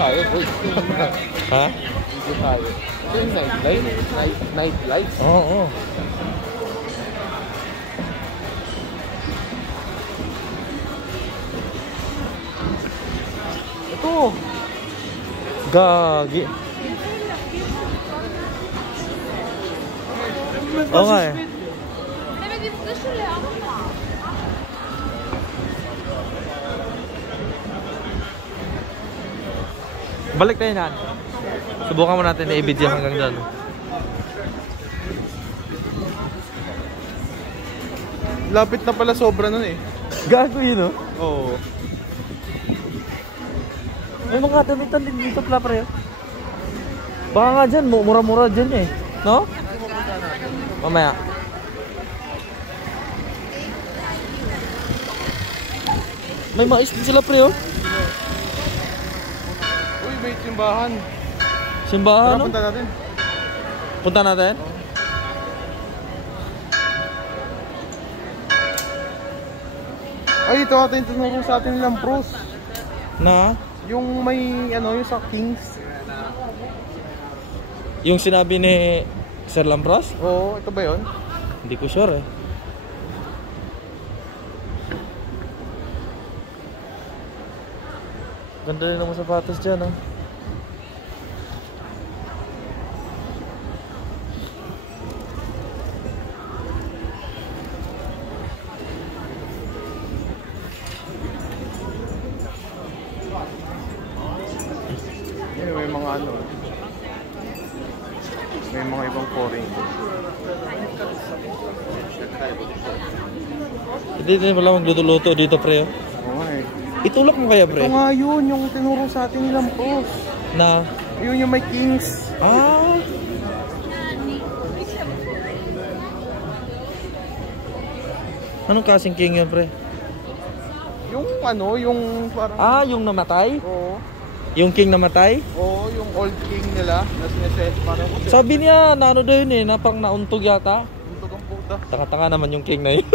tayo, boy. Ha? Video tayo. Ito yung nightlife. Oo. Ito. Gagi. Oo nga eh. Balik tayo na. Subukan mo natin i-video hanggang doon. Lapit na pala sobra nun eh. Gago yun, oh. Oo. May mga damitan din dito pala, pre. Baka nga dyan, mura-mura dyan eh. No? Mamaya. May mais din sila, pre, oh. Uy, may simbahan. Simbahan, Tara, no? punta natin. Punta natin? Ay, ito atin tinuro sa atin nilang pros. Na? Yung may, ano, yung sa Kings. Yung sinabi ni Sir Lampros? Oo, ito ba yun? Hindi ko sure eh. Ganda rin naman sapatos dyan, oh. May mga ano. May mga ibang foreign. Hindi din pala magluluto dito, pre. Oo nga eh. Itulak mo kaya, pre? Ito nga yun, yung tinuro sa atin nilang pros. Na? Yun yung may Kings. Ah! Anong kasing king yun, pre? Yung ano, yung parang... Ah, yung namatay? Oo. Yung king namatay? Oo, yung old king nila. Na sineset parang... Sabi niya, na ano daw yun eh, na parang nauntog yata. Untog ang puta. Tanga-tanga naman yung king na yun.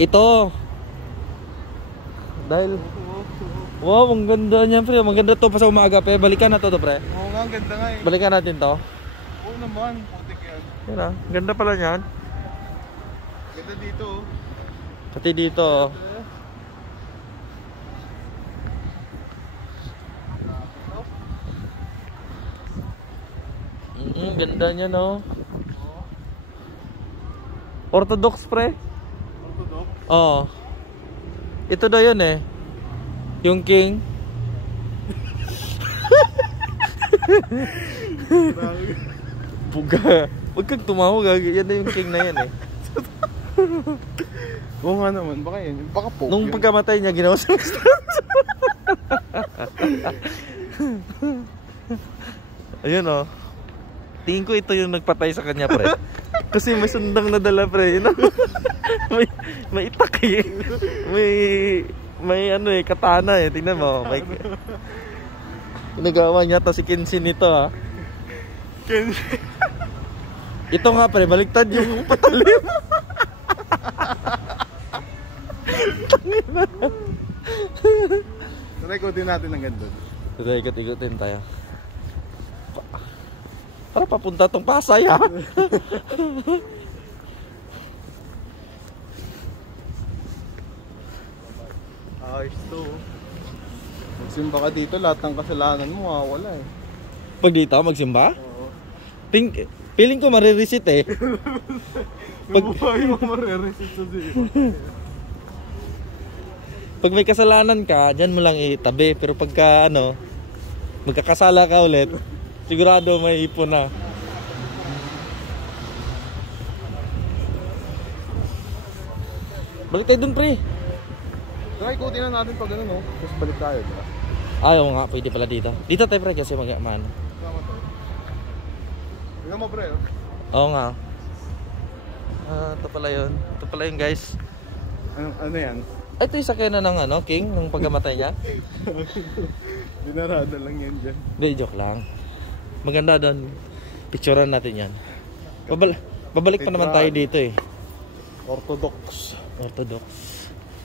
Ito. Dahil... Wow, ang ganda niya, pre. Ang ganda to pa sa umaga, pre. Balikan na to, pre. Oo nga, ang ganda nga eh. Balikan natin to. Oo naman, putik yan. Yan ah, ganda pala niyan. Ganda dito oh. Pati dito, oh. Ganda niya, no? Orthodox, pre. Orthodox? Oo. Ito daw yun eh. Yung king. Buga. Huwag kang tumawa, gagi. Yan na yung king na yan eh. Oo nga naman, baka yun. Baka po. Nung pagkamatay niya, ginawa sa ayun oh. Tingin ko ito yung nagpatay sa kanya, pre. Kasi may sundang nadala, pre. You know? may itak eh. May ano eh, katana eh. Tingnan mo. May ginagawa niya to si Kenshin nito, ha. Kenshin. Ito nga, pre. Baliktad yung patalim. Tara, ikutin natin ang ganda. Tara, ikot-ikotin tayo. Para papunta tong Pasay, ha. Ayos to. Magsimba ka dito, lahat ng kasalanan mo wala eh. Pag dito, magsimba? Oo. Feeling ko mariresit eh. Pag buhay mo mariresit sa dito. Pag may kasalanan ka, dyan mo lang itabi. Pero pagka ano, magkakasala ka ulit, sigurado may ipon na. Balik tayo dun, pre. Tara, ikutin na natin pag ano, no? Tapos balik tayo, diba? Ayaw nga, pwede pala dito. Dito tayo, pre, kasi mag-aman. Salamat tayo. Tignan mo, pre, oh. Oo nga. Ito pala yun. Ito pala yun, guys. Ano yan? Ay, ito yung sakyan na ng ano, king, nung pagkamatay niya. Binarada lang yan dyan. Hindi, joke lang. Maganda doon. Picturean natin yan. Babalik pa naman tayo dito eh. Orthodox. Orthodox.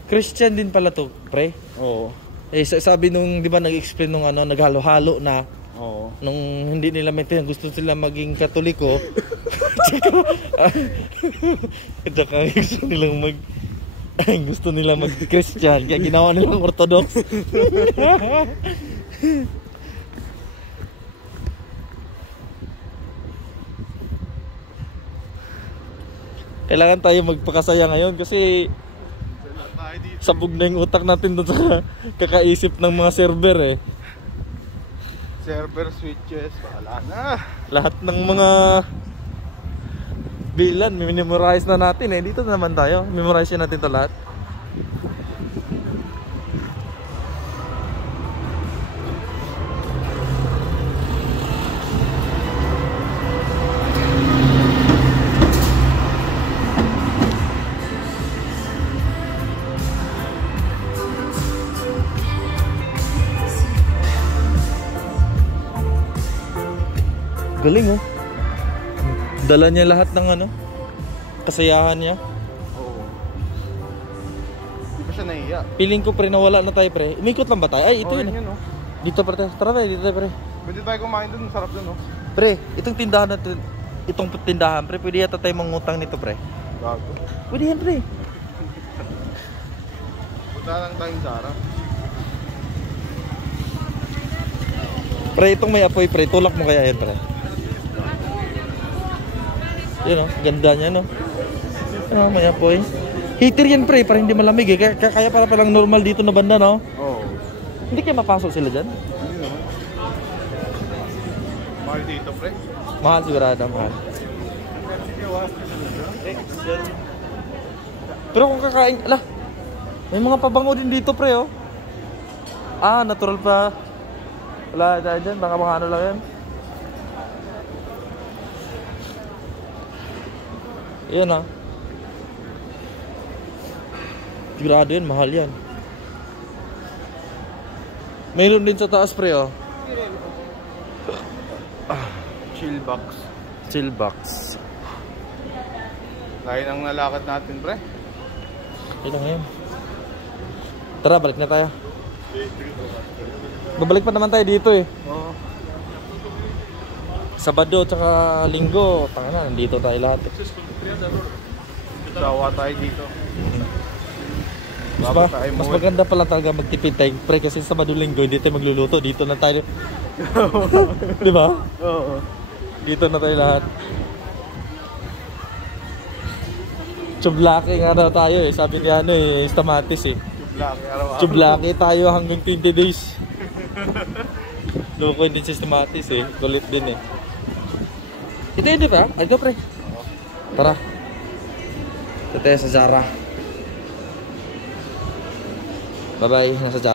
Christian din pala to, pre. Oo. Eh, sabi nung, di ba, nag-explain nung ano, naghalo-halo na. Oo. Nung hindi nila maintindihan, gusto sila maging Katoliko. Tsaka gusto nilang mag-Christian. Kaya ginawa nilang Orthodox. Kailangan tayo magpakasaya ngayon kasi sabog na yung utak natin doon sa kakaisip ng mga server eh. Server switches, wala na. Lahat ng mga bilan, memorize na natin eh. Dito naman tayo, memorize natin to lahat. Galing oh. Dala niya lahat ng ano, kasayahan niya. Oo. Di ba siya nahiya? Piling ko pre, nawala na tayo pre. Umikot lang ba tayo? Ay, ito Oo, yun. yun, oh. Dito pre, tara tayo, dito tayo pre. Pwede tayo kumain dun, sarap dun, oh. Pre, itong tindahan natin, itong tindahan pre, pwede yata tayo mangutang nito pre. Gago. Pwede yan pre. Punta lang tayong Zara. Pre, itong may apoy pre, tulak mo kaya yan pre. Yun oh, ganda niya no. Ano, may apoy. Heater yan pre, para hindi malamig eh. Kaya para palang normal dito na banda no. Oo. Hindi kayo mapasok sila dyan? Hindi naman. Mahal dito, pre. Mahal sigurado, mahal. Pero kung kakain, ala, may mga pabango din dito pre oh. Ah, natural pa. Wala tayo dyan, baka mga ano lang yan. Yan ah. Sigurado yan, mahal yan. Mayroon din sa taas pre oh. Chill box. Chill box. Lain ang nalakad natin, pre. Ito lang yan. Tara, balik na tayo. Babalik pa naman tayo dito eh. Oo. Sabado tsaka Linggo, tanga na, nandito tayo lahat eh. Sawa tayo dito. Mas maganda pala talaga magtipid tayo pre kasi Sabado Linggo hindi tayo magluluto, dito na tayo. Di ba? Oo. Dito na tayo lahat. Chublaki nga daw tayo eh, sabi ni ano eh, Stamatis eh. Chublaki araw-araw. Chublaki tayo hanggang 20 days. Loko din si Stamatis eh, kulit din eh. Ito yun ba? Ay, ito pre. Tara. Ito tayo sa Zara. Bye bye, nasa Zara.